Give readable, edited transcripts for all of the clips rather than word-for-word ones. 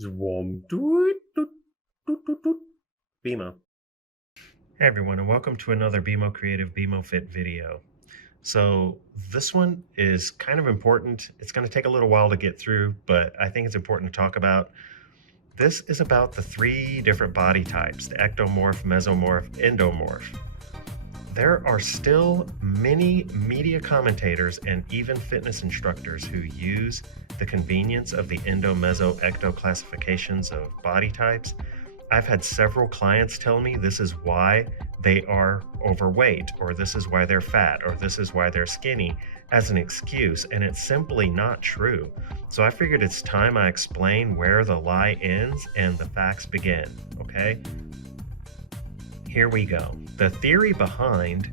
Zwom. Doot, doot, doot, doot, doot. BMO. Hey everyone, and welcome to another BMO Creative BMO Fit video. So this one is kind of important. It's going to take a little while to get through, but I think it's important to talk about. This is about the three different body types, the ectomorph, mesomorph, endomorph. There are still many media commentators and even fitness instructors who use the convenience of the endo, meso, ecto classifications of body types. I've had several clients tell me this is why they are overweight, or this is why they're fat, or this is why they're skinny as an excuse, and it's simply not true. So I figured it's time I explain where the lie ends and the facts begin, okay? Here we go. The theory behind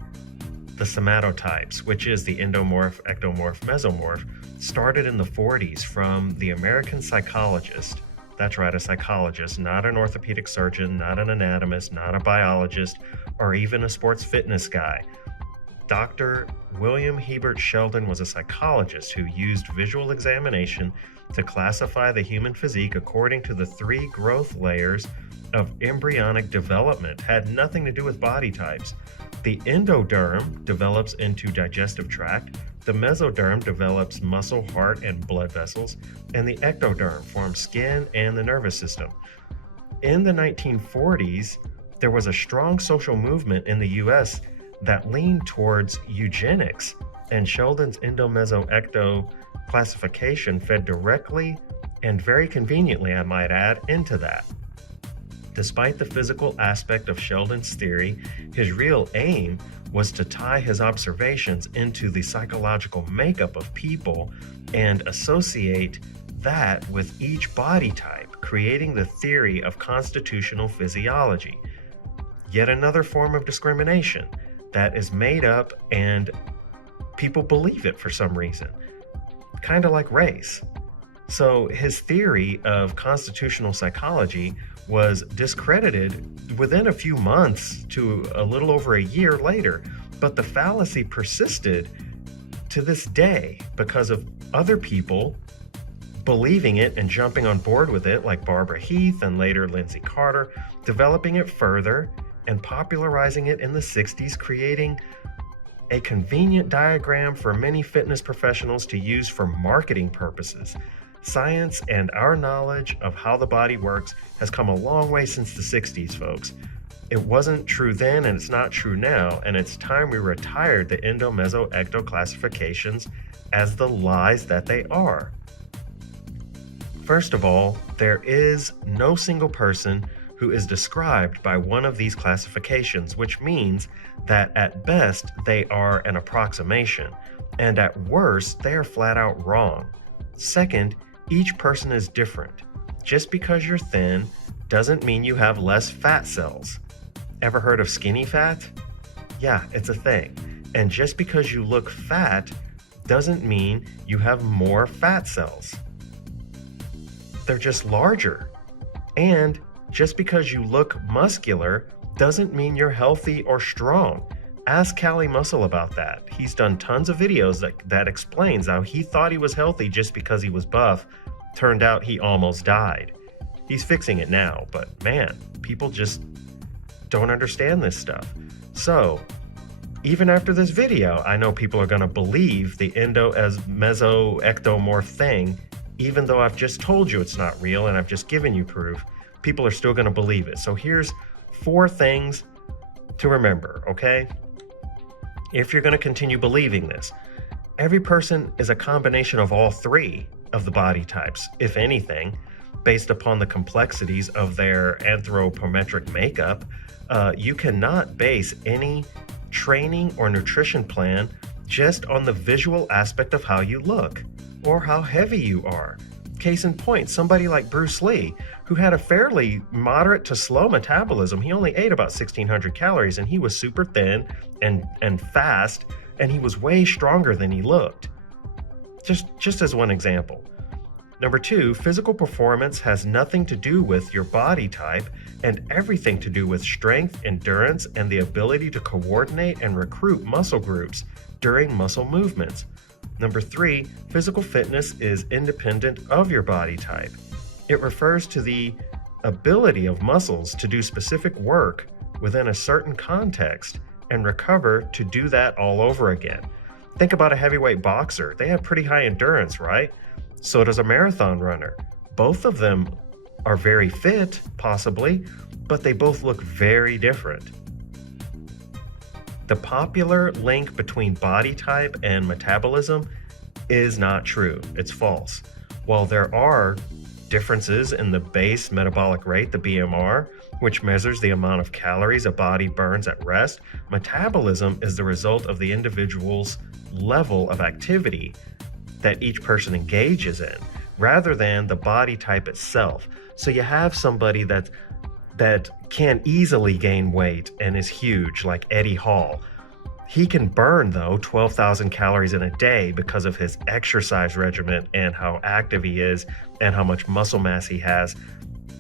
the somatotypes, which is the endomorph, ectomorph, mesomorph, started in the 40s from the American psychologist. That's right, a psychologist, not an orthopedic surgeon, not an anatomist, not a biologist, or even a sports fitness guy. Dr. William Hebert Sheldon was a psychologist who used visual examination to classify the human physique according to the three growth layers of embryonic development. Had nothing to do with body types. The endoderm develops into digestive tract, the mesoderm develops muscle, heart, and blood vessels, and the ectoderm forms skin and the nervous system. In the 1940s, there was a strong social movement in the US that leaned towards eugenics, and Sheldon's endo-meso-ecto classification fed directly and very conveniently, I might add, into that. Despite the physical aspect of Sheldon's theory, his real aim was to tie his observations into the psychological makeup of people and associate that with each body type, creating the theory of constitutional physiology. Yet another form of discrimination that is made up and people believe it for some reason, kind of like race. So his theory of constitutional psychology was discredited within a few months to a little over a year later, but the fallacy persisted to this day because of other people believing it and jumping on board with it, like Barbara Heath and later Lindsay Carter, developing it further and popularizing it in the 60s, creating a convenient diagram for many fitness professionals to use for marketing purposes. Science and our knowledge of how the body works has come a long way since the 60s, folks. It wasn't true then and it's not true now, and it's time we retired the endo, meso, ecto classifications as the lies that they are. First of all, there is no single person who is described by one of these classifications, which means that at best they are an approximation, and at worst they are flat out wrong. Second, each person is different. Just because you're thin doesn't mean you have less fat cells. Ever heard of skinny fat? Yeah, it's a thing. And just because you look fat doesn't mean you have more fat cells. They're just larger. And just because you look muscular doesn't mean you're healthy or strong. Ask Callie Muscle about that. He's done tons of videos that explains how he thought he was healthy just because he was buff. Turned out he almost died. He's fixing it now, but man, people just don't understand this stuff. So, even after this video, I know people are going to believe the endo as meso ectomorph thing, even though I've just told you it's not real and I've just given you proof. People are still going to believe it. So here's 4 things to remember, okay? If you're going to continue believing this, every person is a combination of all 3 of the body types, if anything, based upon the complexities of their anthropometric makeup. You cannot base any training or nutrition plan just on the visual aspect of how you look or how heavy you are. Case in point, somebody like Bruce Lee, who had a fairly moderate to slow metabolism. He only ate about 1,600 calories and he was super thin and fast, and he was way stronger than he looked. Just as one example. Number 2, physical performance has nothing to do with your body type and everything to do with strength, endurance, and the ability to coordinate and recruit muscle groups during muscle movements. Number 3, physical fitness is independent of your body type. It refers to the ability of muscles to do specific work within a certain context and recover to do that all over again. Think about a heavyweight boxer. They have pretty high endurance, right? So does a marathon runner. Both of them are very fit, possibly, but they both look very different. The popular link between body type and metabolism is not true. It's false. While there are differences in the base metabolic rate, the BMR, which measures the amount of calories a body burns at rest, metabolism is the result of the individual's level of activity that each person engages in, rather than the body type itself. So you have somebody that can easily gain weight and is huge, like Eddie Hall. He can burn, though, 12,000 calories in a day because of his exercise regimen and how active he is and how much muscle mass he has.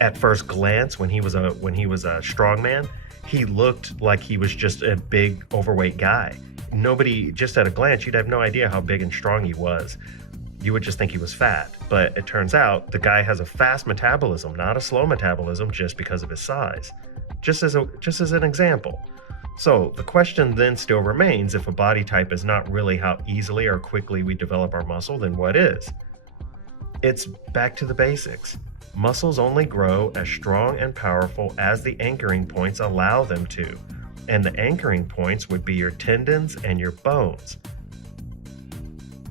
At first glance, when he was a strongman, he looked like he was just a big, overweight guy. Nobody, just at a glance, you'd have no idea how big and strong he was. You would just think he was fat. But it turns out the guy has a fast metabolism, not a slow metabolism, just because of his size. Just as an example. So the question then still remains, if a body type is not really how easily or quickly we develop our muscle, then what is? It's back to the basics. Muscles only grow as strong and powerful as the anchoring points allow them to. And the anchoring points would be your tendons and your bones.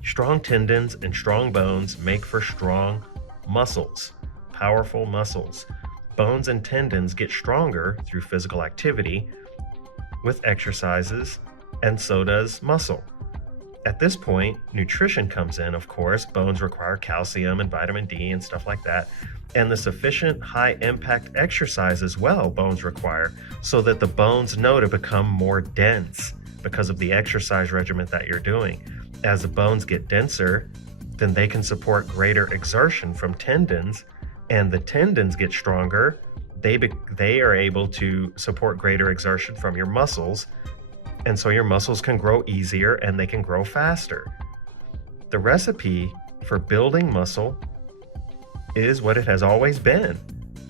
Strong tendons and strong bones make for strong muscles, powerful muscles. Bones and tendons get stronger through physical activity with exercises, and so does muscle. At this point, nutrition comes in, of course. Bones require calcium and vitamin D and stuff like that. And the sufficient high-impact exercise as well, bones require, so that the bones know to become more dense because of the exercise regimen that you're doing. As the bones get denser, then they can support greater exertion from tendons, and the tendons get stronger. They are able to support greater exertion from your muscles, and so your muscles can grow easier and they can grow faster. The recipe for building muscle is what it has always been.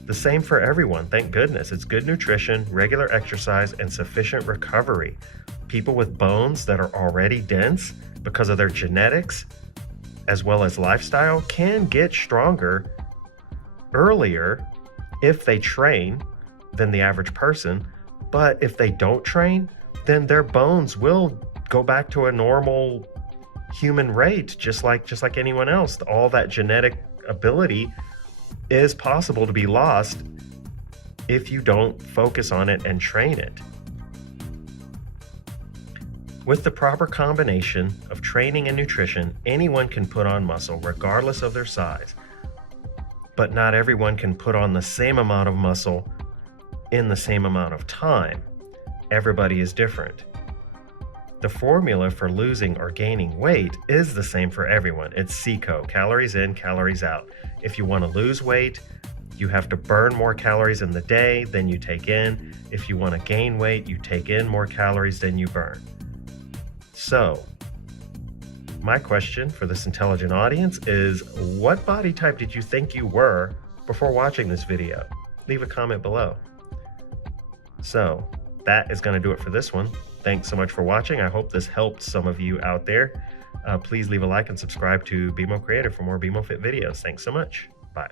The same for everyone, thank goodness. It's good nutrition, regular exercise, and sufficient recovery. People with bones that are already dense because of their genetics as well as lifestyle can get stronger earlier if they train than the average person. But if they don't train, then their bones will go back to a normal human rate, just like anyone else. All that genetic ability is possible to be lost if you don't focus on it and train it. With the proper combination of training and nutrition, anyone can put on muscle regardless of their size. But not everyone can put on the same amount of muscle in the same amount of time. Everybody is different. The formula for losing or gaining weight is the same for everyone. It's CICO, calories in, calories out. If you want to lose weight, you have to burn more calories in the day than you take in. If you want to gain weight, you take in more calories than you burn. So, my question for this intelligent audience is, what body type did you think you were before watching this video? Leave a comment below. So, that is going to do it for this one. Thanks so much for watching. I hope this helped some of you out there. Please leave a like and subscribe to BMO Creative for more BMO Fit videos. Thanks so much. Bye.